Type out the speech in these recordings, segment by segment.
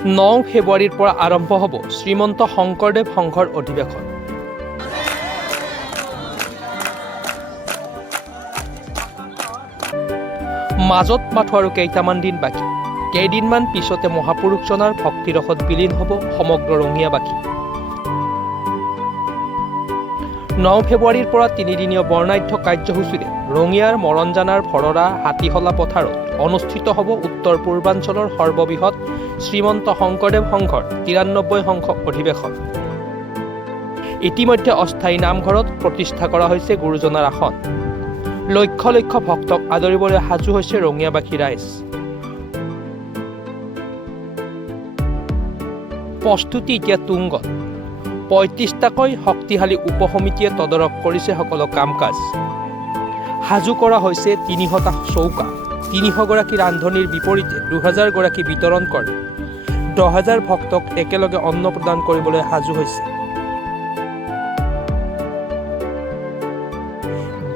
9 ফেব্ৰুৱাৰীৰ পৰা আৰম্ভ হ'ব শ্ৰীমন্ত শংকৰদেৱ সংঘৰ অধিৱেশন। মাজত মাথো আৰু কেইটামান দিন বাকী। কেইদিনমান পিছতে মহাপুৰুষজনাৰ ভক্তিৰসত বিলীন হ'ব সমগ্ৰ ৰঙিয়াবাসী। 9 ফেব্ৰুৱাৰীৰ পৰা 3দিনীয়া বৰ্ণাঢ্য কাৰ্যসূচীৰে ৰঙিয়াৰ মৰঞ্জানাৰ ভৰৰা হাতীহলা পথাৰত অনুষ্ঠিত হ'ব উত্তৰ পূৰ্বাঞ্চলৰ সৰ্ববৃহৎ শ্ৰীমন্ত শংকৰদেৱ সংঘৰ 93 সংখ্যক অধিৱেশন। ইতিমধ্যে অস্থায়ী নামঘৰত প্ৰতিষ্ঠা কৰা হৈছে গুৰুজনাৰ আসন। লক্ষ লক্ষ ভক্তক আদৰিবলৈ সাজু হৈছে ৰঙিয়াবাসী ৰাইজ। প্ৰস্তুতি এতিয়া তুংগত। 35টাকৈ শক্তিশালী উপসমিতিয়ে তদাৰক কৰিছে সকলো কাম কাজ। সাজু কৰা হৈছে 300টা চৌকা। 300 গৰাকী ৰান্ধনিৰ বিপৰীতে 2000 গৰাকী বিতৰণ কৰে। 10,000 ভক্তক একেলগে অন্ন প্ৰদান কৰিবলৈ সাজু হৈছে।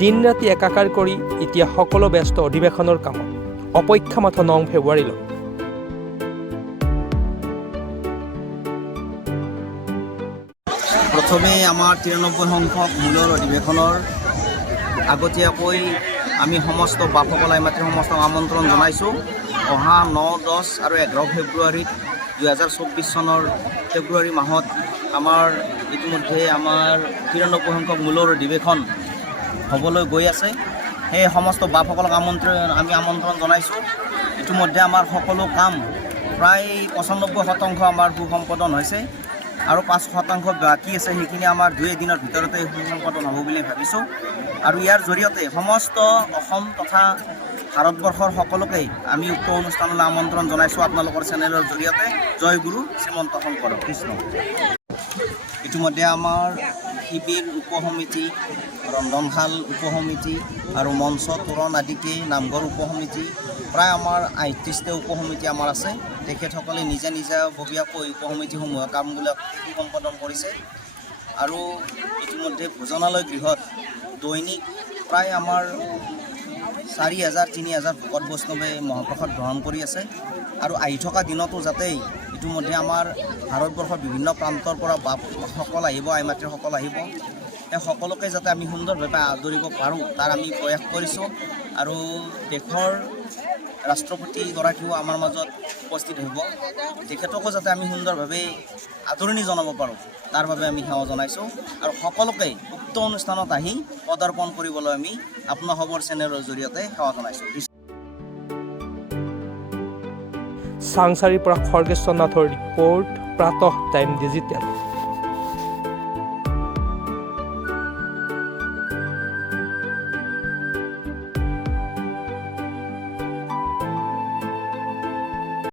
দিন ৰাতি একাকাৰ কৰি এতিয়া সকলো ব্যস্ত অধিৱেশনৰ কামত। অপেক্ষা মাথো 9 ফেব্ৰুৱাৰীলৈ। প্ৰথমে আমাৰ 93 সংখ্যক মূলৰ অধিৱেশনৰ আগতীয়াকৈ আমি সমস্ত বাপসকল আইমাতৃ সমস্তক আমন্ত্ৰণ জনাইছোঁ। অহা 9, 10 আৰু 11 ফেব্ৰুৱাৰীত 2024 চনৰ ফেব্ৰুৱাৰী মাহত আমাৰ ইতিমধ্যে আমাৰ 93 সংখ্যক মূলৰ অধিৱেশন হ'বলৈ গৈ আছে। সেই সমস্ত বাপসকলক আমি আমন্ত্ৰণ জনাইছোঁ। ইতিমধ্যে আমাৰ সকলো কাম প্ৰায় 95% আমাৰ সুসম্পাদন হৈছে আৰু 5% বাকী আছে। সেইখিনি আমাৰ 2 দিনৰ ভিতৰতে সুসম্পাদন হ'ব বুলি ভাবিছোঁ। আৰু ইয়াৰ জৰিয়তে সমস্ত অসম তথা ভাৰতবৰ্ষৰ সকলোকেই আমি উক্ত অনুষ্ঠানলৈ আমন্ত্ৰণ জনাইছোঁ আপোনালোকৰ চেনেলৰ জৰিয়তে। জয় গুৰু শ্ৰীমন্ত শংকৰ কৃষ্ণ। ইতিমধ্যে আমাৰ শিবিৰ উপসমিতি, ৰন্ধনশাল উপসমিতি আৰু মঞ্চ তোৰণ আদিকে নামঘৰ উপসমিতি প্ৰায় আমাৰ 38টা উপসমিতি আমাৰ আছে। তেখেতসকলে নিজে ববীয়াকৈ উপসমিতিসমূহৰ কামবিলাক সুসম্পাদন কৰিছে। আৰু ইতিমধ্যে ভোজনালয় গৃহত দৈনিক প্ৰায় আমাৰ 4,000-3,000 ভকত বৈষ্ণৱে মহাপ্ৰসাদ গ্ৰহণ কৰি আছে। আৰু আহি থকা দিনতো যাতে ইতিমধ্যে আমাৰ ভাৰতবৰ্ষৰ বিভিন্ন প্ৰান্তৰ পৰা বাপসকল আহিব, আইমাতৃসকল আহিব, সেই সকলোকে যাতে আমি সুন্দৰভাৱে আদৰিব পাৰোঁ তাৰ আমি প্ৰয়াস কৰিছোঁ। আৰু দেশৰ ৰাষ্ট্ৰপতিগৰাকীও আমাৰ মাজত উপস্থিত হ'ব। তেখেতকো যাতে আমি সুন্দৰভাৱে আদৰণি জনাব পাৰোঁ তাৰ বাবে আমি সেৱা জনাইছোঁ। আৰু সকলোকে উক্ত অনুষ্ঠানত আহি পদাৰ্পণ কৰিবলৈ আমি আপোনাসৱৰ চেনেলৰ জৰিয়তে সেৱা জনাইছোঁ। চাংচাৰীৰ পৰা খৰ্গেশ্বৰ নাথৰ ৰিপৰ্ট, প্ৰাতঃ টাইম ডিজিটেল।